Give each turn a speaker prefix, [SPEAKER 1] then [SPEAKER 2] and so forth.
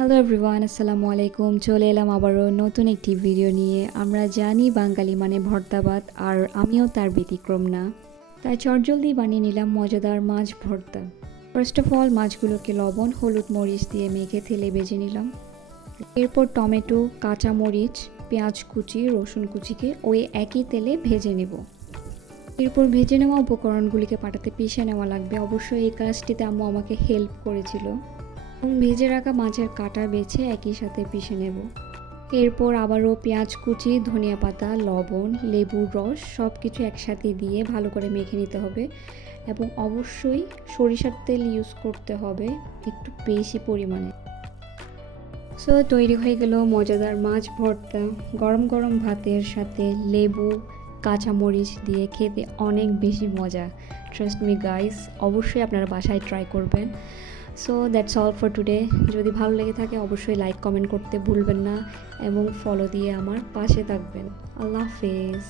[SPEAKER 1] Hello everyone আসসালামু আলাইকুম চলে এলাম আবারও নতুন একটি ভিডিও নিয়ে। আমরা জানি বাঙালি মানে ভর্তাবাদ, আর আমিও তার ব্যতিক্রম না। তাই চটজলদি বানিয়ে নিলাম মজাদার মাছ ভর্তা। ফার্স্ট অফ অল মাছগুলোকে লবণ, হলুদ মরিচ দিয়ে মেখে থেলে বেজে নিলাম। এরপর টমেটো, কাঁচা মরিচ, পেঁয়াজ কুচি, রসুন কুচিকে ওই একই তেলে ভেজে নেব। এরপর ভেজে নেওয়া উপকরণগুলিকে পাটাতে পিষে নেওয়া লাগবে। অবশ্যই এই কাজটিতে আম্মু আমাকে হেল্প করেছিল। এবং ভেজে রাখা মাছের কাটা বেছে একই সাথে পিষে নেব। এরপর আবারও পেঁয়াজ কুচি, ধনিয়া পাতা, লবণ, লেবুর রস সব কিছু একসাথে দিয়ে ভালো করে মেখে নিতে হবে এবং অবশ্যই সরিষার তেল ইউজ করতে হবে একটু বেশি পরিমাণে। সো তৈরি হয়ে গেল মজাদার মাছ ভর্তা। গরম গরম ভাতের সাথে লেবু, কাঁচামরিচ দিয়ে খেতে অনেক বেশি মজা। ট্রাস্ট মি গাইস অবশ্যই আপনারা বাসায় ট্রাই করবেন। So that's all for today যদি ভালো লেগে থাকে, অবশ্যই লাইক কমেন্ট করতে ভুলবেন না এবং ফলো দিয়ে আমার পাশে থাকবেন। আল্লাহ হাফেজ।